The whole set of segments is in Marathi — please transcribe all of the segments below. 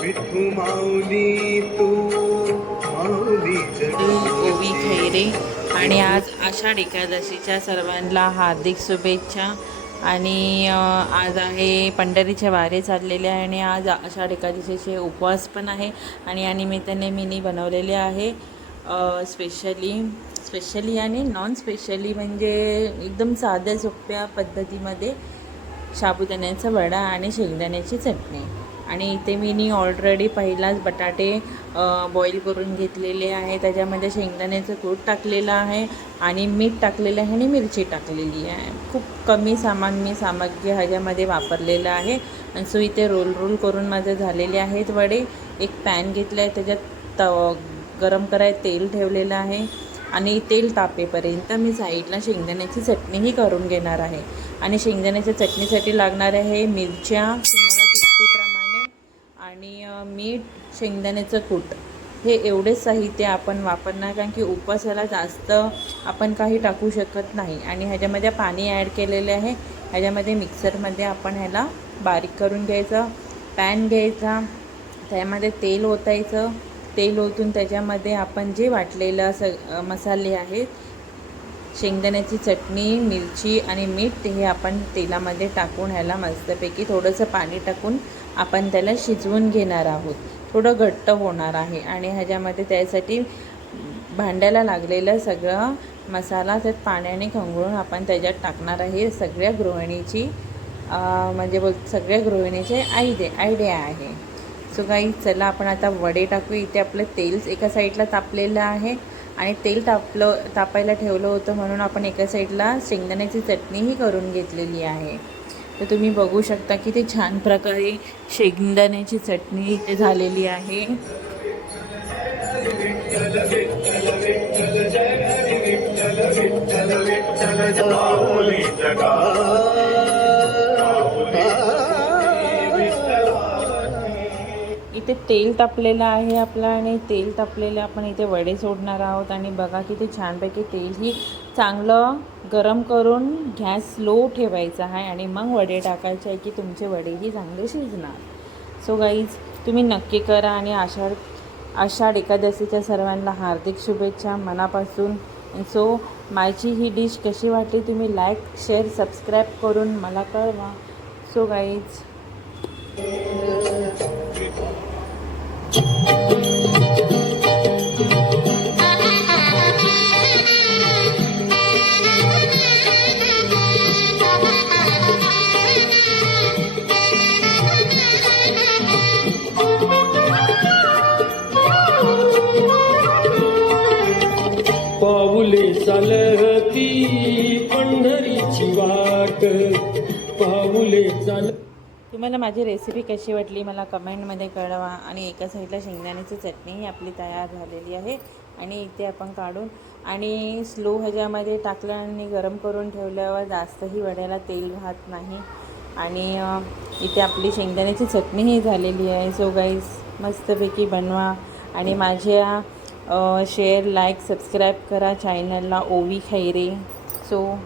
विठू माऊली तू माऊली खैरे आणि आज आषाढ एकादशीच्या सर्वांना हार्दिक शुभेच्छा आणि आज आहे पंढरीच्या वारे चाललेले आहे आणि आज आषाढ एकादशीचे उपवास पण आहे आणि या निमित्ताने मीनी बनवलेले आहे स्पेशली स्पेशली आणि नॉन स्पेशली म्हणजे एकदम साध्या सोप्या पद्धतीमध्ये साबुदाण्याचा वडा आणि शेंगदाण्याची चटणी. आणि इथे मी नी ऑलरेडी पहिलाच बटाटे बॉईल करून घेतलेले आहे. त्याच्यामध्ये शेंगदाण्याचं कूट टाकलेलं आहे आणि मीठ टाकलेलं आहे आणि मिरची टाकलेली आहे. खूप कमी सामान मी सामग्री ह्याच्यामध्ये वापरलेलं आहे. आणि सो इथे रोल रोल करून माझे झालेले आहेत वडे. एक पॅन घेतलं आहे त्याच्यात तव गरम कराय तेल ठेवलेलं आहे. आणि तेल तापेपर्यंत मी साईडला शेंगदाण्याची चटणीही करून घेणार आहे. आणि शेंगदाण्याच्या चटणीसाठी लागणार आहे मिरच्या तुम्हाला तिखटीप्रमाणे आणि मीठ शेंगदाण्याचं कूट. हे एवढेच साहित्य आपण वापरणार कारण की उपवासाला जास्त आपण काही टाकू शकत नाही. आणि ह्याच्यामध्ये पाणी ॲड केलेले आहे. ह्याच्यामध्ये मिक्सरमध्ये आपण ह्याला बारीक करून घ्यायचं पॅन घ्यायचा त्यामध्ये तेल ओतायचं तेल ओतून त्याच्यामध्ये आपण जे वाटलेलं स मसाले आहेत शेंगदाण्याची चटणी मिरची आणि मीठ हे आपण तेलामध्ये टाकून ह्याला मस्तपैकी थोडंसं पाणी टाकून आपण त्याला शिजवून घेणार आहोत. थोडं घट्ट होणार आहे आणि ह्याच्यामध्ये त्यासाठी भांड्याला लागलेलं सगळं मसाला त्यात पाण्याने खंगळून आपण त्याच्यात टाकणार आहे. सगळ्या गृहिणीची म्हणजे बोल सगळ्या गृहिणीचे आयडे आयडिया आहे. सो काही चला आपण आता वडे टाकू. इथे आपलं तेल एका साईडला तापलेलं आहे आणि तेल तापलं तापायला ठेवलं होतं म्हणून आपण एका साईडला शेंगदाण्याची चटणीही करून घेतलेली आहे. तर तुम्ही बघू शकता की ते छान प्रकारे शेंगदाण्याची चटणी इथे झालेली आहे. तेल तापलेलं आहे आपलं आणि तेल तापलेलं आपण इथे वडे सोडणार आहोत. आणि बघा की ते छानपैकी तेलही चांगलं गरम करून गॅस स्लो ठेवायचा आहे आणि मग वडे टाकायचे आहे की तुमचे वडेही चांगले शिजणार. सो गाईज तुम्ही नक्की करा आणि आषाढ आषाढ एकादशीच्या सर्वांना हार्दिक शुभेच्छा मनापासून. सो माझी ही डिश कशी वाटली तुम्ही लाईक शेअर सबस्क्राईब करून मला कळवा. सो गाईज चालती पंढरीची वाट. पाऊले चाल तुम्हाला माझी रेसिपी कशी वाटली मला कमेंटमध्ये कळवा. आणि एका साईडला शेंगदाण्याची चटणीही आपली तयार झालेली आहे. आणि इथे आपण काढून आणि स्लो ह्याच्यामध्ये टाकलं आणि गरम करून ठेवल्यावर जास्तही वड्याला तेल राहत नाही. आणि इथे आपली शेंगदाण्याची चटणीही झालेली आहे. सो गाईज मस्तपैकी बनवा. आणि माझ्या शेअर लाईक सबस्क्राईब करा चॅनलला ओवी खैरे. सो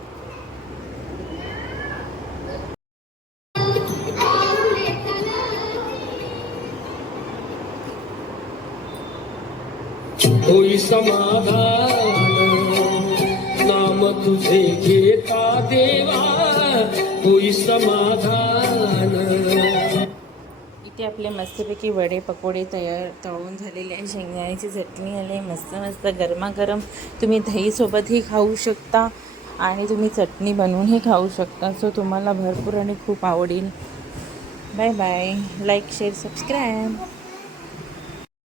होई समाधान नाम तुझे घेता देवा. होई समाधान इथे आपले मस्तपैकी वडे पकोडे तयार तळून झालेले आहे. शेंगदाण्याची चटणी आली मस्त मस्त गरमागरम. तुम्ही दहीसोबतही खाऊ शकता आणि तुम्ही चटणी बनवूनही खाऊ शकता. सो तुम्हाला भरपूर आणि खूप आवडेल. Bye bye like share subscribe